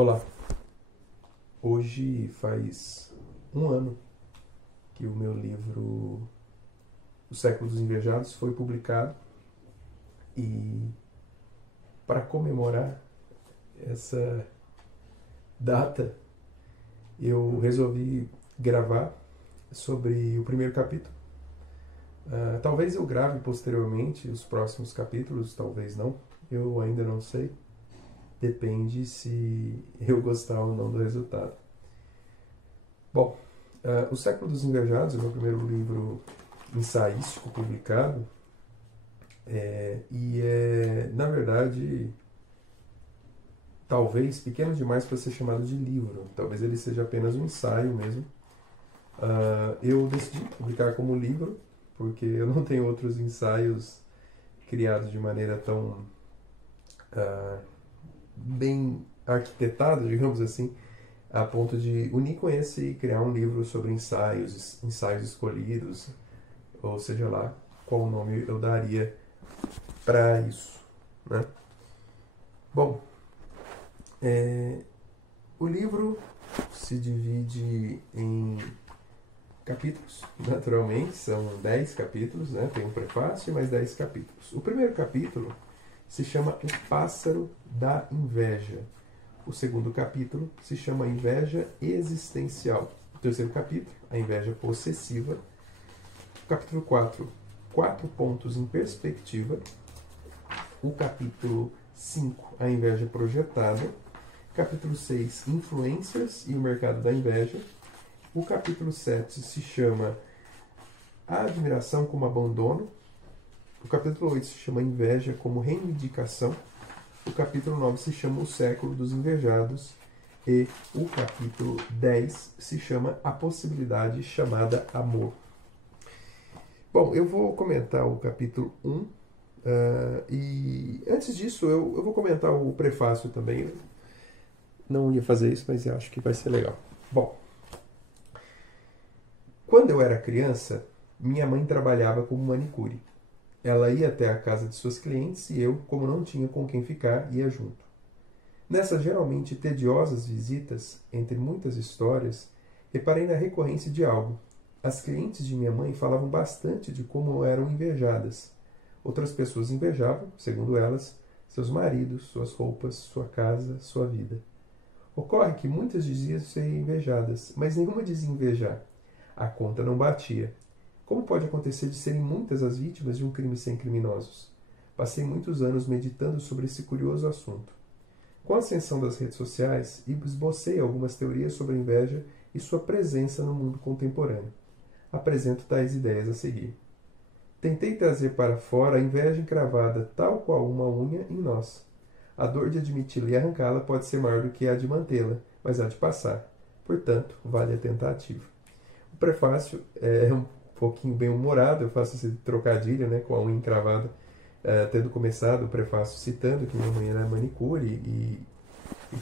Olá, hoje faz um ano que o meu livro O Século dos Invejados foi publicado e para comemorar essa data eu resolvi gravar sobre o primeiro capítulo. Talvez eu grave posteriormente os próximos capítulos, talvez não, eu ainda não sei. Depende se eu gostar ou não do resultado. Bom, O Século dos Invejados é o meu primeiro livro ensaístico publicado e é, na verdade, talvez pequeno demais para ser chamado de livro. Talvez ele seja apenas um ensaio mesmo. Eu decidi publicar como livro porque eu não tenho outros ensaios criados de maneira tão bem arquitetada, digamos assim, a ponto de unir com esse e criar um livro sobre ensaios escolhidos, ou seja lá qual nome eu daria para isso, né? Bom, o livro se divide em capítulos, naturalmente, são 10 capítulos, né? Tem um prefácio e mais 10 capítulos. O primeiro capítulo se chama O Pássaro da Inveja. O segundo capítulo se chama Inveja Existencial. O terceiro capítulo, A Inveja Possessiva. O capítulo 4, 4 pontos em perspectiva. O capítulo 5, A Inveja Projetada. Capítulo 6, Influencers e o Mercado da Inveja. O capítulo 7 se chama A Admiração como Abandono. O capítulo 8 se chama Inveja como Reivindicação. O capítulo 9 se chama O Século dos Invejados. E o capítulo 10 se chama A Possibilidade Chamada Amor. Bom, eu vou comentar o capítulo 1. E antes disso, eu vou comentar o prefácio também. Eu não ia fazer isso, mas eu acho que vai ser legal. Bom, quando eu era criança, minha mãe trabalhava como manicure. Ela ia até a casa de suas clientes e eu, como não tinha com quem ficar, ia junto. Nessas geralmente tediosas visitas, entre muitas histórias, reparei na recorrência de algo. As clientes de minha mãe falavam bastante de como eram invejadas. Outras pessoas invejavam, segundo elas, seus maridos, suas roupas, sua casa, sua vida. Ocorre que muitas diziam ser invejadas, mas nenhuma dizia invejar. A conta não batia. Como pode acontecer de serem muitas as vítimas de um crime sem criminosos? Passei muitos anos meditando sobre esse curioso assunto. Com a ascensão das redes sociais, esbocei algumas teorias sobre a inveja e sua presença no mundo contemporâneo. Apresento tais ideias a seguir. Tentei trazer para fora a inveja encravada, tal qual uma unha, em nós. A dor de admiti-la e arrancá-la pode ser maior do que a de mantê-la, mas há de passar. Portanto, vale a tentativa. O prefácio é um pouquinho bem humorado, eu faço esse trocadilho, né, com a unha encravada, tendo começado o prefácio citando que minha mãe era manicure e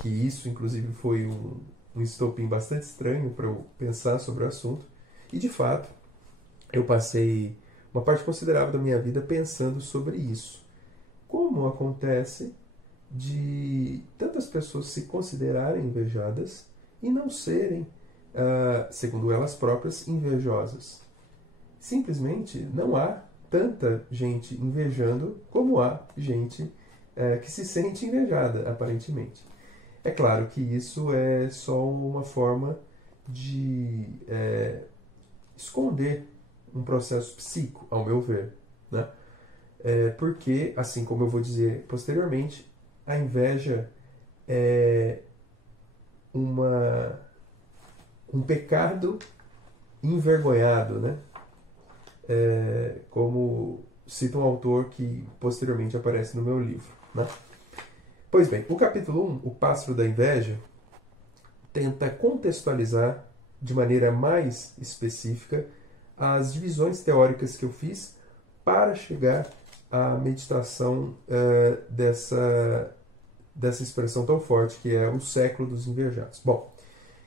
que isso, inclusive, foi um estopim bastante estranho para eu pensar sobre o assunto. E, de fato, eu passei uma parte considerável da minha vida pensando sobre isso. Como acontece de tantas pessoas se considerarem invejadas e não serem, segundo elas próprias, invejosas? Simplesmente não há tanta gente invejando como há gente que se sente invejada, aparentemente. É claro que isso é só uma forma de esconder um processo psíquico, ao meu ver, né? Porque, assim como eu vou dizer posteriormente, a inveja é um pecado envergonhado, né? Como cita um autor que posteriormente aparece no meu livro, né? Pois bem, o capítulo 1, O Pássaro da Inveja, tenta contextualizar de maneira mais específica as divisões teóricas que eu fiz para chegar à meditação dessa expressão tão forte que é o século dos invejados. Bom,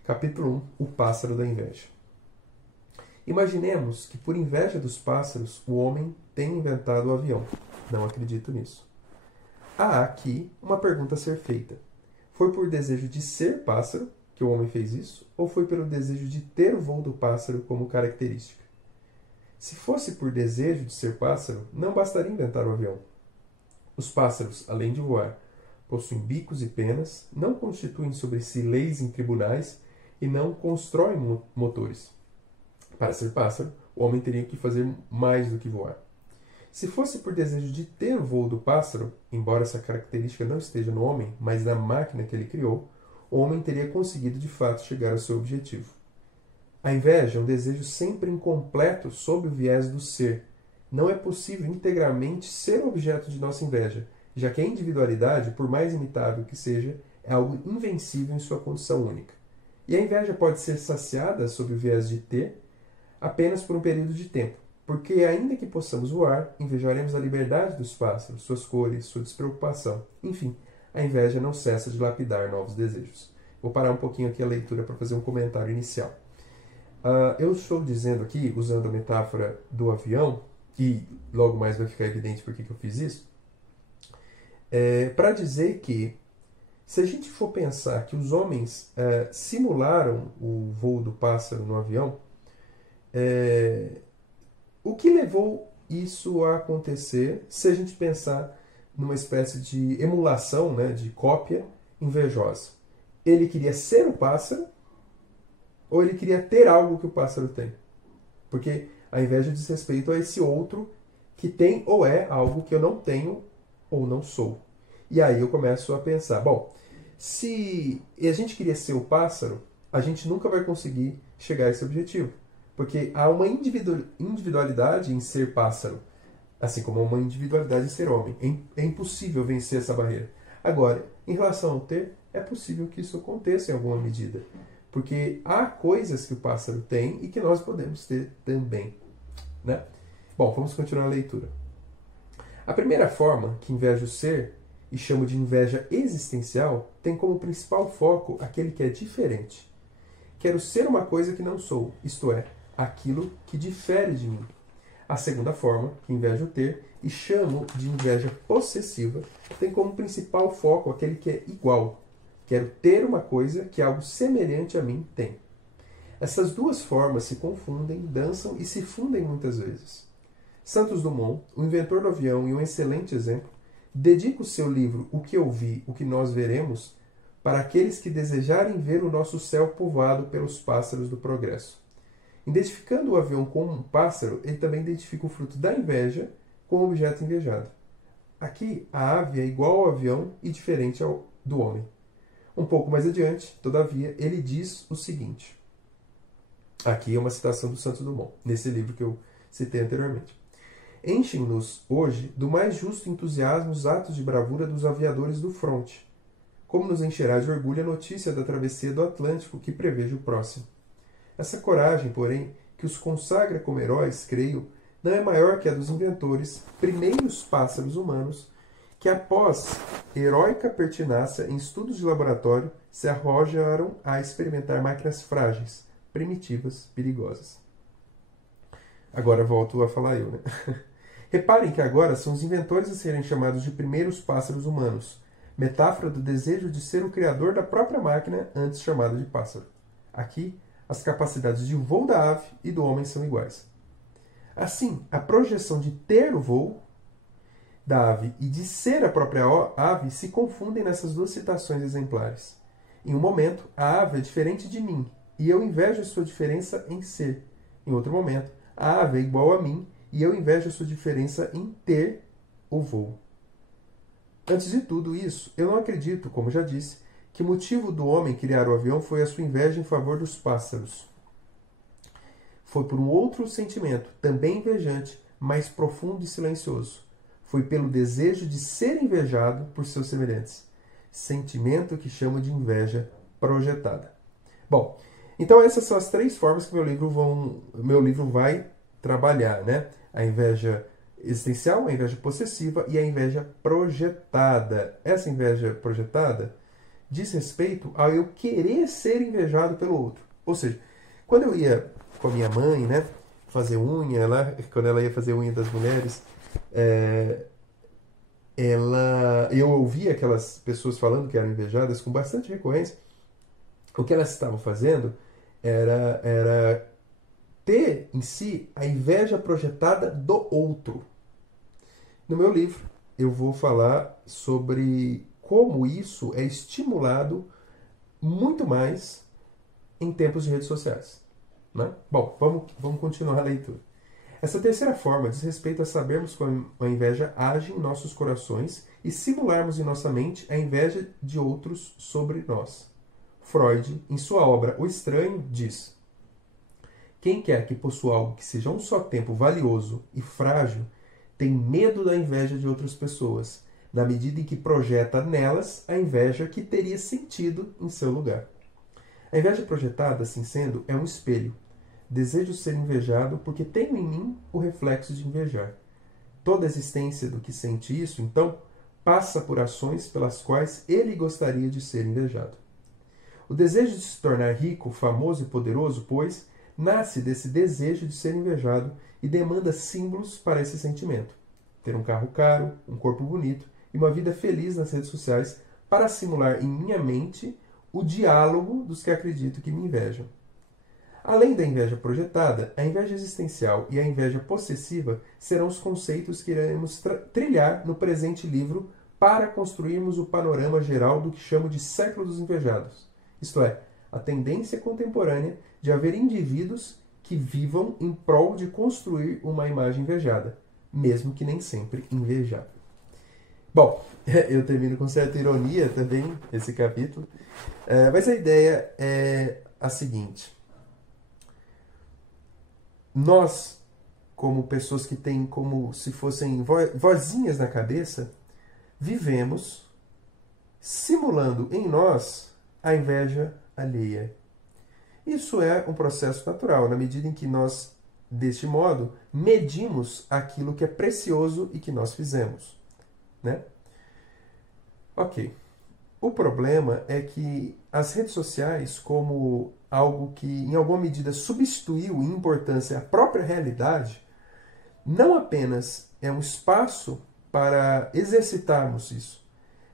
capítulo 1, O Pássaro da Inveja. Imaginemos que, por inveja dos pássaros, o homem tenha inventado o avião. Não acredito nisso. Há aqui uma pergunta a ser feita. Foi por desejo de ser pássaro que o homem fez isso, ou foi pelo desejo de ter o voo do pássaro como característica? Se fosse por desejo de ser pássaro, não bastaria inventar o avião. Os pássaros, além de voar, possuem bicos e penas, não constituem sobre si leis em tribunais e não constroem motores. Para ser pássaro, o homem teria que fazer mais do que voar. Se fosse por desejo de ter o voo do pássaro, embora essa característica não esteja no homem, mas na máquina que ele criou, o homem teria conseguido de fato chegar ao seu objetivo. A inveja é um desejo sempre incompleto sob o viés do ser. Não é possível integralmente ser objeto de nossa inveja, já que a individualidade, por mais imitável que seja, é algo invencível em sua condição única. E a inveja pode ser saciada sob o viés de ter apenas por um período de tempo, porque ainda que possamos voar, invejaremos a liberdade dos pássaros, suas cores, sua despreocupação. Enfim, a inveja não cessa de lapidar novos desejos. Vou parar um pouquinho aqui a leitura para fazer um comentário inicial. Eu estou dizendo aqui, usando a metáfora do avião, e logo mais vai ficar evidente por que eu fiz isso, para dizer que, se a gente for pensar que os homens simularam o voo do pássaro no avião, o que levou isso a acontecer, se a gente pensar numa espécie de emulação, né, de cópia invejosa? Ele queria ser o pássaro, ou ele queria ter algo que o pássaro tem? Porque a inveja diz respeito a esse outro que tem ou é algo que eu não tenho ou não sou. E aí eu começo a pensar, bom, se a gente queria ser o pássaro, a gente nunca vai conseguir chegar a esse objetivo. Porque há uma individualidade em ser pássaro, assim como há uma individualidade em ser homem. É impossível vencer essa barreira. Agora, em relação ao ter, é possível que isso aconteça em alguma medida. Porque há coisas que o pássaro tem e que nós podemos ter também. Né? Bom, vamos continuar a leitura. A primeira forma, que invejo o ser e chamo de inveja existencial, tem como principal foco aquele que é diferente. Quero ser uma coisa que não sou, isto é, aquilo que difere de mim. A segunda forma, que invejo ter e chamo de inveja possessiva, tem como principal foco aquele que é igual. Quero ter uma coisa que algo semelhante a mim tem. Essas duas formas se confundem, dançam e se fundem muitas vezes. Santos Dumont, o inventor do avião e um excelente exemplo, dedica o seu livro O que eu vi, o que nós veremos, para aqueles que desejarem ver o nosso céu povoado pelos pássaros do progresso. Identificando o avião como um pássaro, ele também identifica o fruto da inveja com o objeto invejado. Aqui, a ave é igual ao avião e diferente do homem. Um pouco mais adiante, todavia, ele diz o seguinte. Aqui é uma citação do Santos Dumont, nesse livro que eu citei anteriormente. Enchem-nos hoje do mais justo entusiasmo os atos de bravura dos aviadores do fronte. Como nos encherá de orgulho a notícia da travessia do Atlântico que prevejo o próximo. Essa coragem, porém, que os consagra como heróis, creio, não é maior que a dos inventores, primeiros pássaros humanos, que após heróica pertinácia em estudos de laboratório se arrojaram a experimentar máquinas frágeis, primitivas, perigosas. Agora volto a falar eu, né? Reparem que agora são os inventores a serem chamados de primeiros pássaros humanos, metáfora do desejo de ser o criador da própria máquina antes chamada de pássaro. Aqui, as capacidades de voo da ave e do homem são iguais. Assim, a projeção de ter o voo da ave e de ser a própria ave se confundem nessas duas citações exemplares. Em um momento, a ave é diferente de mim, e eu invejo a sua diferença em ser. Em outro momento, a ave é igual a mim, e eu invejo a sua diferença em ter o voo. Antes de tudo isso, eu não acredito, como já disse, que o motivo do homem criar o avião foi a sua inveja em favor dos pássaros. Foi por um outro sentimento, também invejante, mais profundo e silencioso. Foi pelo desejo de ser invejado por seus semelhantes. Sentimento que chamo de inveja projetada. Bom, então essas são as três formas que meu livro vai trabalhar, né? A inveja existencial, a inveja possessiva e a inveja projetada. Essa inveja projetada diz respeito ao eu querer ser invejado pelo outro. Ou seja, quando eu ia com a minha mãe, né, fazer unha, quando ela ia fazer unha das mulheres, eu ouvi aquelas pessoas falando que eram invejadas com bastante recorrência. O que elas estavam fazendo era ter em si a inveja projetada do outro. No meu livro, eu vou falar sobre como isso é estimulado muito mais em tempos de redes sociais. Né? Bom, vamos continuar a leitura. Essa terceira forma diz respeito a sabermos como a inveja age em nossos corações e simularmos em nossa mente a inveja de outros sobre nós. Freud, em sua obra O Estranho, diz: quem quer que possua algo que seja a um só tempo valioso e frágil, tem medo da inveja de outras pessoas, na medida em que projeta nelas a inveja que teria sentido em seu lugar. A inveja projetada, assim sendo, é um espelho. Desejo ser invejado porque tenho em mim o reflexo de invejar. Toda a existência do que sente isso, então, passa por ações pelas quais ele gostaria de ser invejado. O desejo de se tornar rico, famoso e poderoso, pois, nasce desse desejo de ser invejado e demanda símbolos para esse sentimento. Ter um carro caro, um corpo bonito e uma vida feliz nas redes sociais para simular em minha mente o diálogo dos que acredito que me invejam. Além da inveja projetada, a inveja existencial e a inveja possessiva serão os conceitos que iremos trilhar no presente livro para construirmos o panorama geral do que chamo de século dos invejados. Isto é, a tendência contemporânea de haver indivíduos que vivam em prol de construir uma imagem invejada, mesmo que nem sempre invejável. Bom, eu termino com certa ironia também esse capítulo, mas a ideia é a seguinte. Nós, como pessoas que têm como se fossem vozinhas na cabeça, vivemos simulando em nós a inveja alheia. Isso é um processo natural, na medida em que nós, deste modo, medimos aquilo que é precioso e que nós fizemos. Né? Ok. O problema é que as redes sociais, como algo que em alguma medida substituiu em importância a própria realidade, não apenas é um espaço para exercitarmos isso,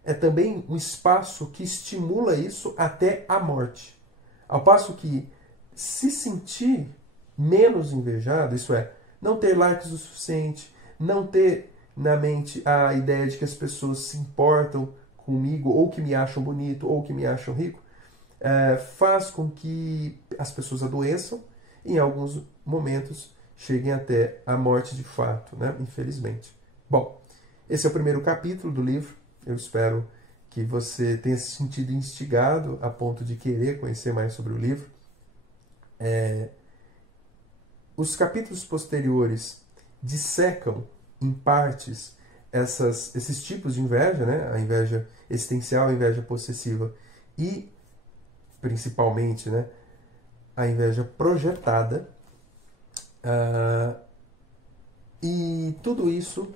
é também um espaço que estimula isso até a morte. Ao passo que se sentir menos invejado, isso é, não ter likes o suficiente, não ter na mente a ideia de que as pessoas se importam comigo, ou que me acham bonito, ou que me acham rico, faz com que as pessoas adoeçam e em alguns momentos cheguem até a morte de fato, né? Infelizmente. Bom, esse é o primeiro capítulo do livro. Eu espero que você tenha se sentido instigado a ponto de querer conhecer mais sobre o livro. Os capítulos posteriores dissecam em partes esses tipos de inveja, né? A inveja existencial, a inveja possessiva e, principalmente, né, a inveja projetada. E tudo isso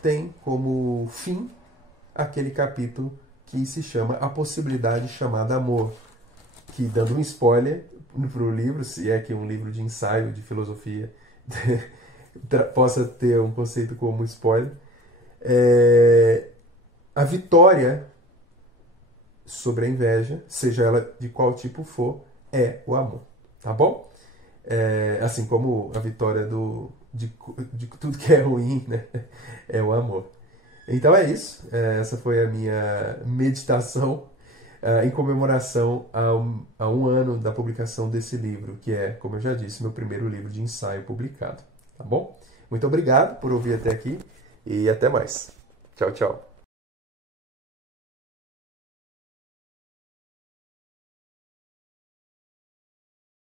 tem como fim aquele capítulo que se chama A Possibilidade Chamada Amor, que, dando um spoiler para o livro, se é que um livro de ensaio, de filosofia, possa ter um conceito como spoiler, a vitória sobre a inveja, seja ela de qual tipo for, é o amor. Tá bom? Assim como a vitória de tudo que é ruim, né? É o amor. Então é isso. Essa foi a minha meditação em comemoração a um ano da publicação desse livro, que é, como eu já disse, meu primeiro livro de ensaio publicado. Tá bom? Muito obrigado por ouvir até aqui e até mais. Tchau, tchau.